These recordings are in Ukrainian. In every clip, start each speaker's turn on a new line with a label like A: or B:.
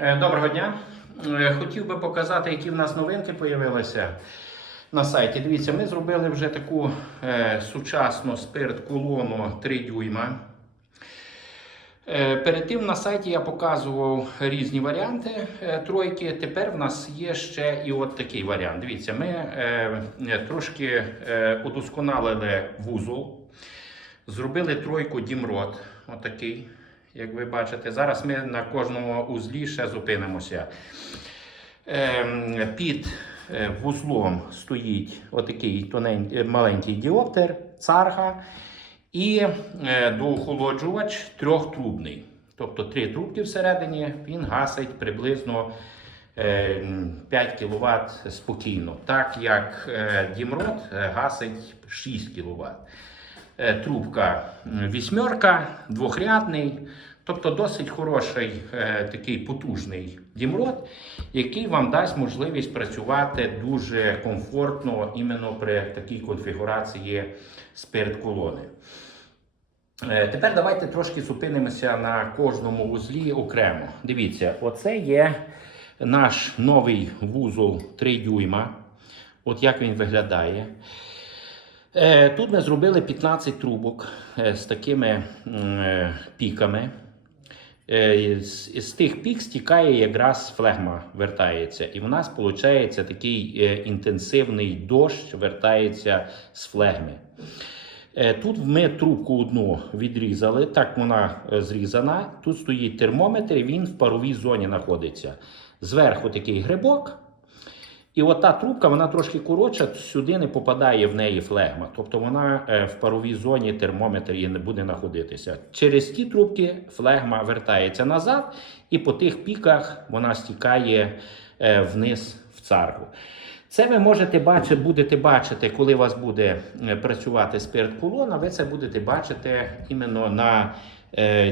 A: Е, Доброго дня. Е, Хотів би показати, які в нас новинки з'явилися на сайті. Дивіться, ми зробили вже таку е, сучасну спирт-колону 3 дюйма. Перед тим на сайті я показував різні варіанти тройки. Тепер в нас є ще і от такий варіант. Дивіться, ми трошки удосконалили вузол, зробили тройку Дімрот. Отакий, як ви бачите. Зараз ми на кожному узлі ще зупинимося. Ем, Під е, вузлом стоїть отакий тонень, е, маленький діоптер, царга і е, доохолоджувач трьохтрубний. Тобто три трубки всередині, він гасить приблизно е, 5 кВт спокійно, так як Дімрот гасить 6 кВт. Е, Трубка вісьмерка, двохрядний, тобто досить хороший е, такий потужний дімрот, який вам дасть можливість працювати дуже комфортно іменно при такій конфігурації спирт-колони. Е, Тепер давайте трошки зупинимося на кожному вузлі окремо. Дивіться, оце є наш новий вузол 3 дюйма. От як він виглядає. Е, Тут ми зробили 15 трубок е, з такими е, піками. З, з тих пік стікає якраз флегма, вертається. І в нас виходить такий інтенсивний дощ вертається з флегми. Тут ми трубку одну відрізали, так вона зрізана. Тут стоїть термометр, він в паровій зоні знаходиться. Зверху такий грибок. І от та трубка, вона трошки коротша, сюди не попадає в неї флегма. Тобто вона е, в паровій зоні термометр її не буде знаходитися. Через ті трубки флегма вертається назад, і по тих піках вона стікає е, вниз в царгу. Це ви можете бачити, будете бачити, коли у вас буде е, працювати спирт-колона, ви це будете бачити іменно на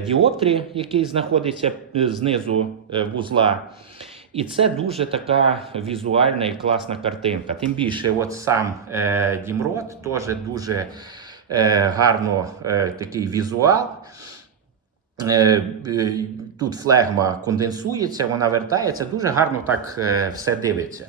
A: діоптрі, який знаходиться знизу вузла. І це дуже така візуальна і класна картинка. Тим більше, от сам е, Дімрот теж дуже е, гарно е, такий візуал. Е, е, Тут флегма конденсується, вона вертається, дуже гарно так е, все дивиться.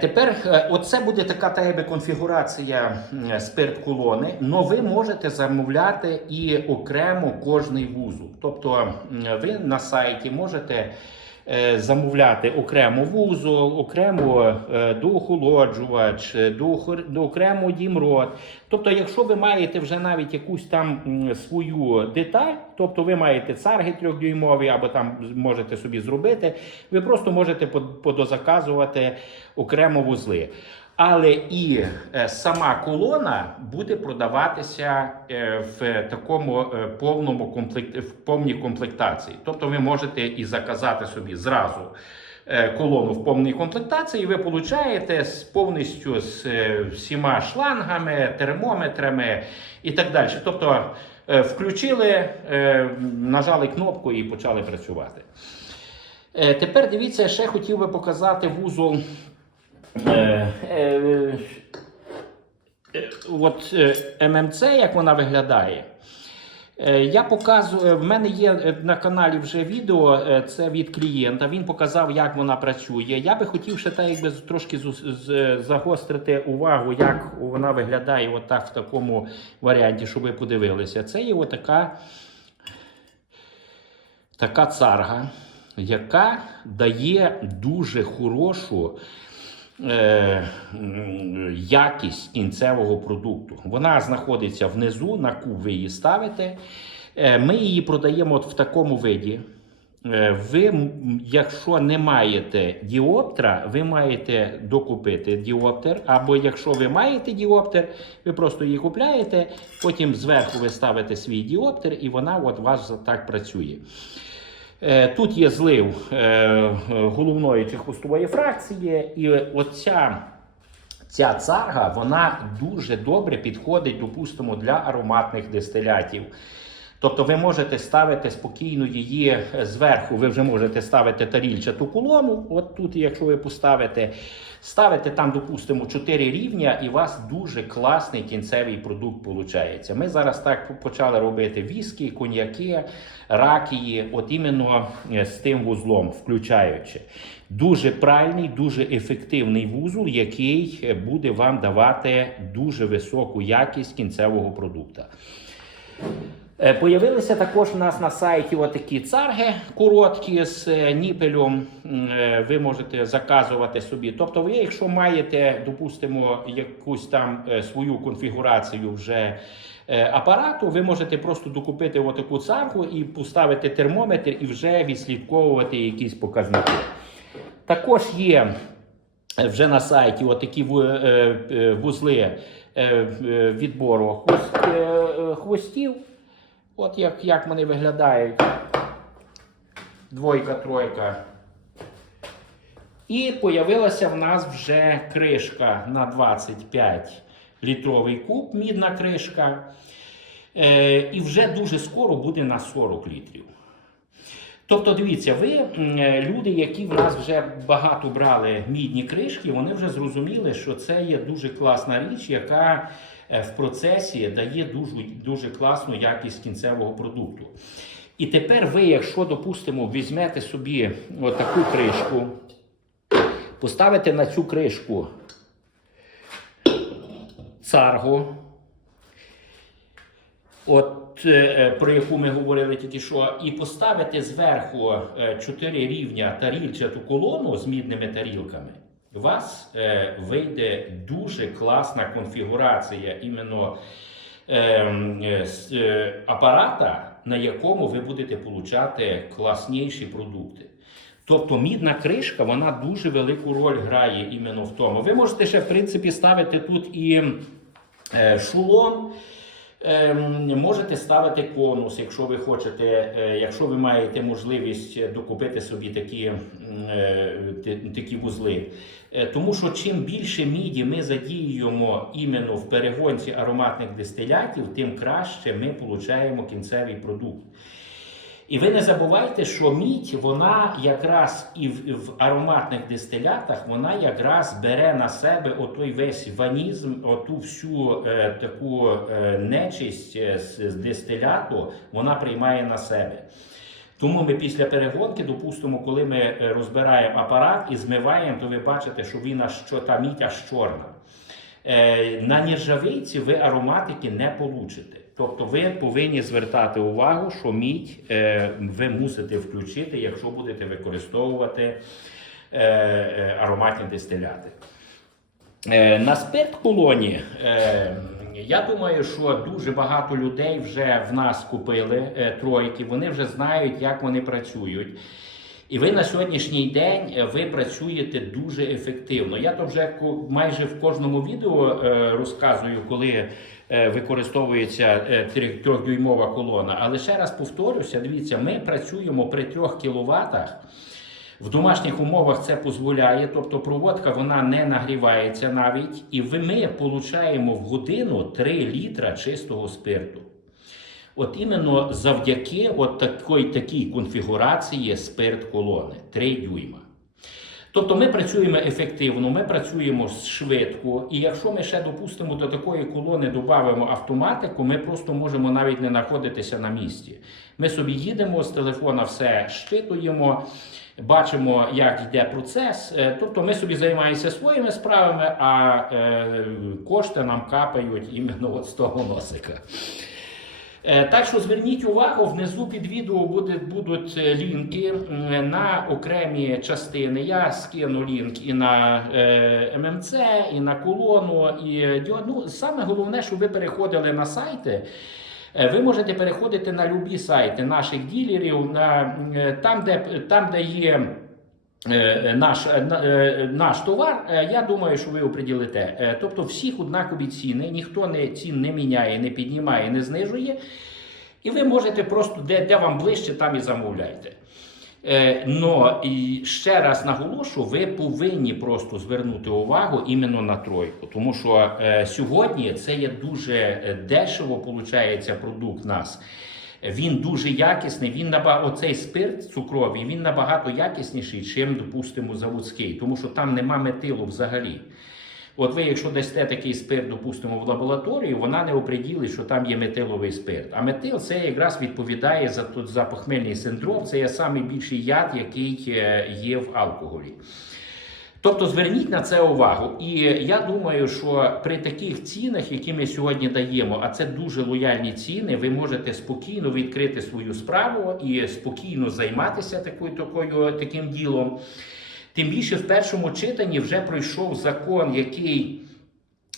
A: Тепер оце буде така та конфігурація м, спирт-колони, але ви можете замовляти і окремо кожний вузол. Тобто ви на сайті можете замовляти окремо вузол, окремо е, доохолоджувач, е, до окремо дімрот. Тобто, якщо ви маєте вже навіть якусь там свою деталь, тобто ви маєте царги трьохдюймові або там можете собі зробити, ви просто можете под- подозаказувати окремо вузли. Але і е, сама колона буде продаватися е, в такому е, повному комплект, в повній комплектації. Тобто ви можете і заказати собі зразу колону в повній комплектації, і ви получаєте з повністю з всіма шлангами, термометрами і так далі. Тобто включили, нажали кнопку і почали працювати. Тепер дивіться, ще хотів би показати вузол. Е, е, е, От ММЦ, як вона виглядає. Я показую, в мене є на каналі вже відео, це від клієнта. Він показав, як вона працює. Я би хотів ще так, якби трошки загострити увагу, як вона виглядає отак в такому варіанті, щоб ви подивилися. Це є отака така царга, яка дає дуже хорошу е, якість кінцевого продукту. Вона знаходиться внизу, на куб ви її ставите. Е, Ми її продаємо от в такому виді. Е, Ви, якщо не маєте діоптра, ви маєте докупити діоптер. Або якщо ви маєте діоптер, ви просто її купляєте, потім зверху ви ставите свій діоптер, і вона от у вас так працює. Е, Тут є злив е, е, головної чи хвостової фракції, і оця ця царга вона дуже добре підходить, допустимо, для ароматних дистилятів. Тобто ви можете ставити спокійно її е, зверху, ви вже можете ставити тарільчату колону. От тут, якщо ви поставите, ставите там, допустимо, 4 рівня, і у вас дуже класний кінцевий продукт виходить. Ми зараз так почали робити віскі, коньяки, ракії, от іменно е, з тим вузлом, включаючи. Дуже правильний, дуже ефективний вузол, який е, буде вам давати дуже високу якість кінцевого продукту. Е, Появилися також у нас на сайті отакі царги короткі з е, ніпелем. Е, Ви можете заказувати собі. Тобто, ви, якщо маєте, допустимо, якусь там свою конфігурацію вже апарату, ви можете просто докупити отаку царгу і поставити термометр і вже відслідковувати якісь показники. Також є вже на сайті отакі ву- вузли відбору хвост- хвостів. От як, як вони виглядають. Двойка, тройка. І появилася в нас вже кришка на 25 літровий куб, мідна кришка. Е, і вже дуже скоро буде на 40 літрів. Тобто, дивіться, ви е, люди, які в нас вже багато брали мідні кришки, вони вже зрозуміли, що це є дуже класна річ, яка в процесі дає дуже, дуже класну якість кінцевого продукту. І тепер ви, якщо, допустимо, візьмете собі отаку кришку, поставите на цю кришку царгу, От е, про яку ми говорили тільки що, і поставити зверху е, чотири рівня тарільчату колону з мідними тарілками, вас е, вийде дуже класна конфігурація іменно е, е, е, апарата, на якому ви будете получати класніші продукти. Тобто мідна кришка вона дуже велику роль грає іменно в тому. Ви можете ще в принципі ставити тут і е, шулон. Ем, Можете ставити конус, якщо ви хочете, е, якщо ви маєте можливість докупити собі такі, е, такі вузли. Е, Тому що чим більше міді ми задіюємо іменно в перегонці ароматних дистилятів, тим краще ми отримуємо кінцевий продукт. І ви не забувайте, що мідь, вона якраз і в, в ароматних дистилятах, вона якраз бере на себе отой весь ванізм, оту всю е, таку е, нечисть е, з, з дистиляту, вона приймає на себе. Тому ми після перегонки, допустимо, коли ми е, розбираємо апарат і змиваємо, то ви бачите, що він аж що та мідь аж чорна. Е, на нержавійці ви ароматики не получите. Тобто ви повинні звертати увагу, що мідь е, ви мусите включити, якщо будете використовувати е, е, ароматні дистиляти. На спирт колоні, я думаю, що дуже багато людей вже в нас купили тройки, вони вже знають, як вони працюють. І ви на сьогоднішній день е, ви працюєте дуже ефективно. Я то вже майже в кожному відео е, розказую, коли е, використовується трьохдюймова колона. Але ще раз повторюся: дивіться, ми працюємо при 3 кВт. В домашніх умовах це дозволяє, тобто проводка вона не нагрівається навіть, і ми отримуємо в годину 3 літра чистого спирту. От іменно завдяки от такої, такій конфігурації спирт колони 3 дюйма. Тобто ми працюємо ефективно, ми працюємо швидко, і якщо ми ще допустимо до такої колони додамо автоматику, ми просто можемо навіть не знаходитися на місці. Ми собі їдемо з телефона, все щитуємо, бачимо, як йде процес. Е, Тобто ми собі займаємося своїми справами, а е, кошти нам капають іменно от з того носика. Е, Так що зверніть увагу, внизу під відео будуть е, лінки на окремі частини. Я скину лінк і на е, ММЦ, і на колону. І ну, саме головне, щоб ви переходили на сайти. Ви можете переходити на любі сайти наших ділерів, на, там, де, там, де є. Е, Наш, е, на- е, наш товар, я думаю, що ви оприділите. Тобто всіх однакові ціни, ніхто не, цін не міняє, не піднімає, не знижує. І ви можете просто, де, де вам ближче, там і замовляйте. Но і ще раз наголошу, ви повинні просто звернути увагу іменно на тройку, тому що сьогодні це є дуже дешево, виходить, продукт нас. Він дуже якісний. Він наба... оцей спирт цукровий він набагато якісніший, ніж, допустимо, заводський, тому що там нема метилу взагалі. От ви, якщо дасте такий спирт, допустимо, в лабораторію, вона не оприділить, що там є метиловий спирт. А метил це якраз відповідає за, за похмельний синдром. Це є найбільший яд, який е, є в алкоголі. Тобто зверніть на це увагу. І я думаю, що при таких цінах, які ми сьогодні даємо, а це дуже лояльні ціни, ви можете спокійно відкрити свою справу і спокійно займатися такою, такою, таким ділом. Тим більше в першому читанні вже пройшов закон, який.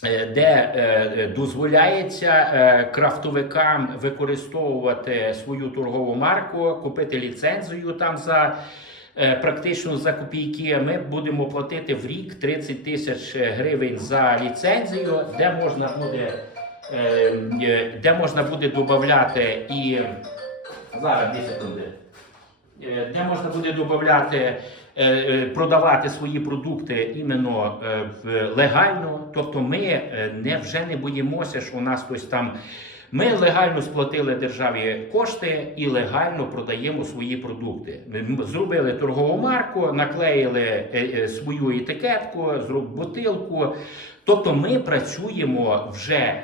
A: е, Де е, дозволяється е, крафтовикам використовувати свою торгову марку, купити ліцензію там за практично за копійки. Ми будемо платити в рік 30 тисяч гривень за ліцензію, де можна буде, е, е, де можна буде додати і зараз 2 секунди. Е, де можна буде додати, е, е, продавати свої продукти іменно е, легально. Тобто ми е, не, вже не боїмося, що у нас хтось там. Ми легально сплатили державі кошти і легально продаємо свої продукти. Ми зробили торгову марку, наклеїли е, е, свою етикетку, зробили бутилку. Тобто ми працюємо вже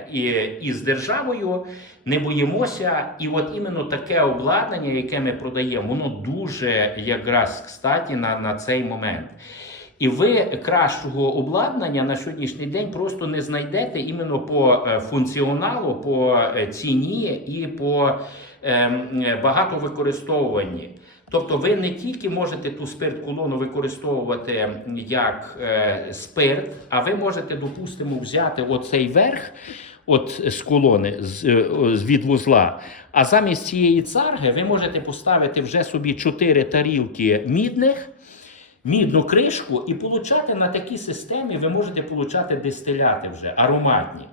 A: із державою, не боїмося. І от іменно таке обладнання, яке ми продаємо, воно дуже якраз кстаті на, на цей момент. І ви кращого обладнання на сьогоднішній день просто не знайдете іменно по е, функціоналу, по е, ціні і по ем, багатовикористовуванні. Тобто ви не тільки можете ту спирт-колону використовувати як е, спирт, а ви можете, допустимо, взяти оцей верх от з колони, з, від вузла. А замість цієї царги ви можете поставити вже собі 4 тарілки мідних, мідну кришку і получати на такій системі ви можете получати дистиляти вже ароматні.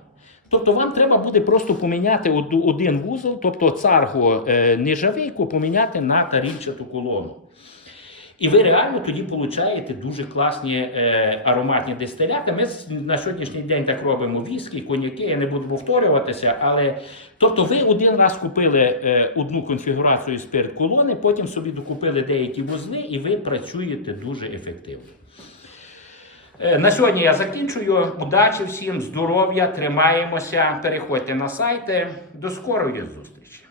A: Тобто вам треба буде просто поміняти один вузол, тобто царгу е, нержавейку поміняти на тарінчату колону. І ви реально тоді получаєте дуже класні е, ароматні дистиляти. Ми на сьогоднішній день так робимо віскі, коньяки, я не буду повторюватися, але тобто ви один раз купили е, одну конфігурацію спирт колони, потім собі докупили деякі вузли, і ви працюєте дуже ефективно. Е, На сьогодні я закінчую. Удачі всім, здоров'я, тримаємося, переходьте на сайти. До скорої зустрічі!